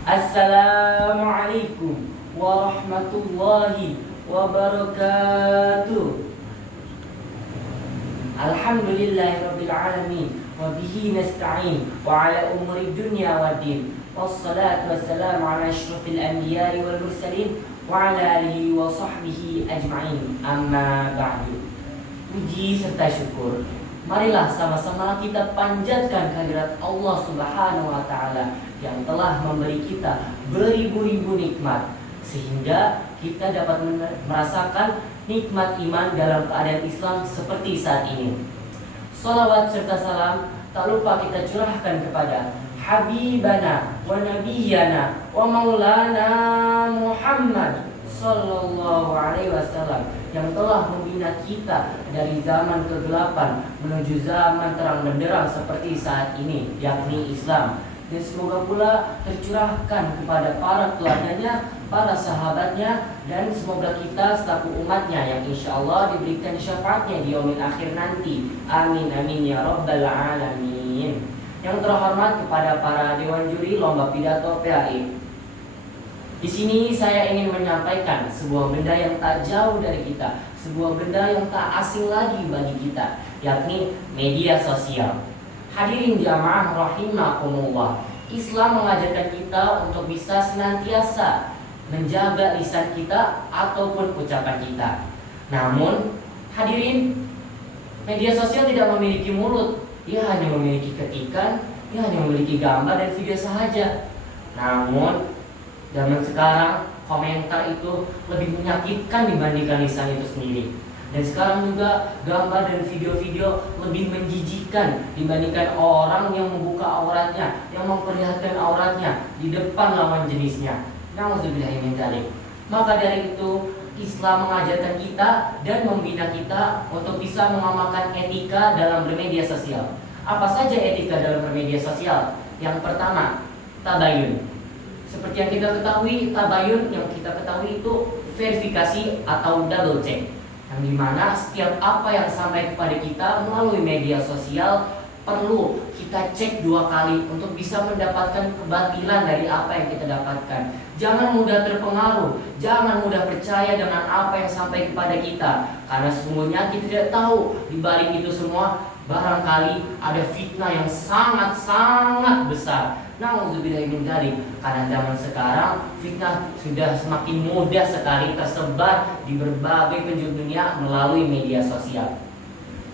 Assalamualaikum warahmatullahi wabarakatuh. Alhamdulillahirabbil alamin wa bihi nasta'in wa ala umuri dunya waddin. Wassalatu wassalamu ala asyrafil anbiya'i wal mursalin wa ala alihi wa sahbihi ajma'in. Amma ba'du. Puji serta syukur, marilah sama-sama kita panjatkan kehadirat Allah Subhanahu wa Ta'ala yang telah memberi kita beribu-ribu nikmat, sehingga kita dapat merasakan nikmat iman dalam keadaan Islam seperti saat ini. Salawat serta salam tak lupa kita curahkan kepada Habibana wa Nabiyana wa Maulana Muhammad Sallallahu Alaihi Wasallam yang telah membina kita dari zaman kegelapan menuju zaman terang benderang seperti saat ini, yakni Islam. Dan semoga pula tercurahkan kepada para teladannya, para sahabatnya, dan semoga kita selaku umatnya yang insya Allah diberikan syafaatnya di yaumil akhir nanti. Amin amin ya rabbal alamin. Yang terhormat kepada para dewan juri lomba pidato PAI. Di sini saya ingin menyampaikan sebuah benda yang tak jauh dari kita, sebuah benda yang tak asing lagi bagi kita, yakni media sosial. Hadirin jamaah rahimakumullah, Islam mengajarkan kita untuk bisa senantiasa menjaga lisan kita ataupun ucapan kita. Namun, hadirin, media sosial tidak memiliki mulut, dia hanya memiliki ketikan, dia hanya memiliki gambar dan video sahaja. Namun, zaman sekarang komentar itu lebih menyakitkan dibandingkan lisan itu sendiri. Dan sekarang juga gambar dan video-video lebih menjijikkan dibandingkan orang yang membuka auratnya, yang memperlihatkan auratnya di depan lawan jenisnya. Nauzubillahi min dzalik. Maka dari itu Islam mengajarkan kita dan membina kita untuk bisa mengamalkan etika dalam bermedia sosial. Apa saja etika dalam bermedia sosial? Yang pertama, tabayun. Seperti yang kita ketahui, tabayun yang kita ketahui itu verifikasi atau double check, yang dimana setiap apa yang sampai kepada kita melalui media sosial perlu kita cek 2 kali untuk bisa mendapatkan kebatilan dari apa yang kita dapatkan. Jangan mudah terpengaruh, jangan mudah percaya dengan apa yang sampai kepada kita, karena sesungguhnya kita tidak tahu di balik itu semua barangkali ada fitnah yang sangat-sangat besar. Nauzubillahi min dzalik. Karena zaman sekarang fitnah sudah semakin mudah sekali tersebar di berbagai penjuru dunia melalui media sosial.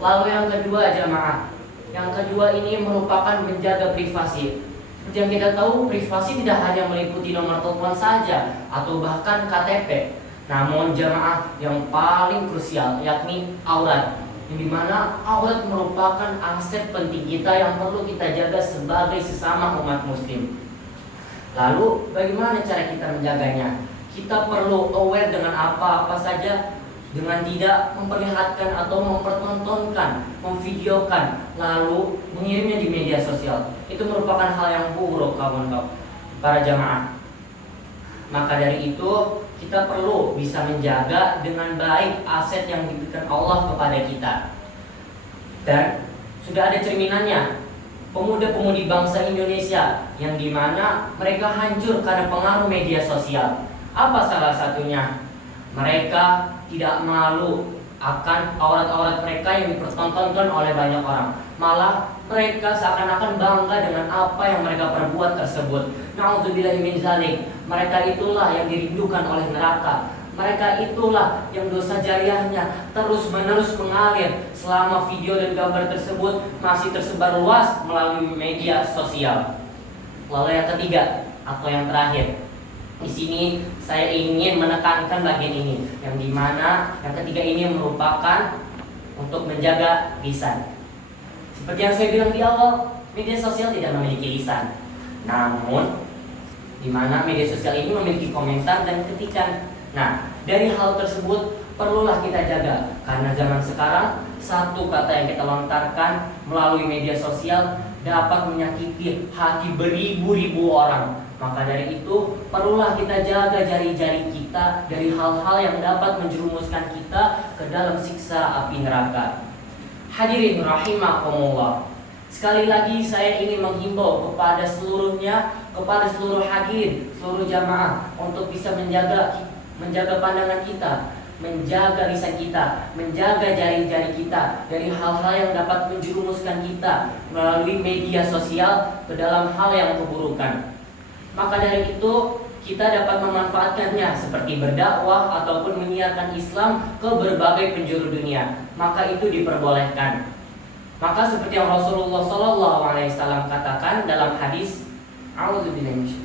Lalu yang kedua jamaah, yang kedua ini merupakan menjaga privasi. Seperti yang kita tahu, privasi tidak hanya meliputi nomor telepon saja atau bahkan KTP. Namun jamaah yang paling krusial yakni aurat, yang dimana aurat merupakan aset penting kita yang perlu kita jaga sebagai sesama umat muslim. Lalu bagaimana cara kita menjaganya? Kita perlu aware dengan apa-apa saja, dengan tidak memperlihatkan atau mempertontonkan, memvideokan, lalu mengirimnya di media sosial. Itu merupakan hal yang buruk kawan-kawan para jamaah. Maka dari itu kita perlu bisa menjaga dengan baik aset yang diberikan Allah kepada kita. Dan sudah ada cerminannya, pemuda-pemudi bangsa Indonesia yang dimana mereka hancur karena pengaruh media sosial. Apa salah satunya? Mereka tidak malu akan aurat-aurat mereka yang dipertontonkan oleh banyak orang. Malah mereka seakan-akan bangga dengan apa yang mereka perbuat tersebut. Nauzubillahi min dzalik. Mereka itulah yang dirindukan oleh neraka. Mereka itulah yang dosa jariahnya terus-menerus mengalir selama video dan gambar tersebut masih tersebar luas melalui media sosial. Lalu yang ketiga atau yang terakhir, di sini saya ingin menekankan bagian ini, yang dimana yang ketiga ini merupakan untuk menjaga lisan. Seperti yang saya bilang di awal, media sosial tidak memiliki lisan. Namun di mana media sosial ini memiliki komentar dan ketikan. Nah, dari hal tersebut perlulah kita jaga, karena zaman sekarang satu kata yang kita lontarkan melalui media sosial dapat menyakiti hati beribu-ribu orang. Maka dari itu perlulah kita jaga jari-jari kita dari hal-hal yang dapat menjerumuskan kita ke dalam siksa api neraka. Hadirin rahimakumullah, Sekali lagi saya ingin menghimbau kepada seluruhnya, kepada seluruh hadirin, seluruh jamaah untuk bisa menjaga pandangan kita, menjaga lisan kita, menjaga jari-jari kita dari hal-hal yang dapat menjerumuskan kita melalui media sosial ke dalam hal yang keburukan. Maka dari itu kita dapat memanfaatkannya seperti berdakwah ataupun menyiarkan Islam ke berbagai penjuru dunia. Maka itu diperbolehkan. Maka seperti yang Rasulullah SAW katakan dalam hadis, A'udzubillahi minasyaitonir rajim.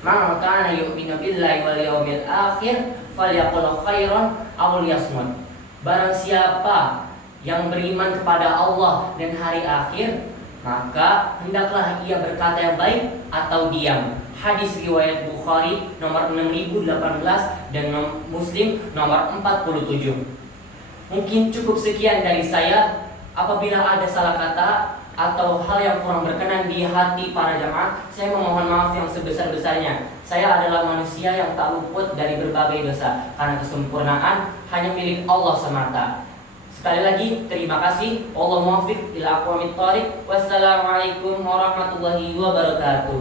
Man kana yu'minu billahi wal yawmil akhir falyaqul khairan aw liyasmut. Barang siapa yang beriman kepada Allah dan hari akhir, maka hendaklah ia berkata yang baik atau diam. Hadis riwayat Bukhari nomor 6018 dan Muslim nomor 47. Mungkin cukup sekian dari saya. Apabila ada salah kata atau hal yang kurang berkenan di hati para jamaah, saya memohon maaf yang sebesar-besarnya. Saya adalah manusia yang tak luput dari berbagai dosa, karena kesempurnaan hanya milik Allah semata. Sekali lagi terima kasih. Allah muwaffiq ila aqwamit thoriq. Wassalamualaikum warahmatullahi wabarakatuh.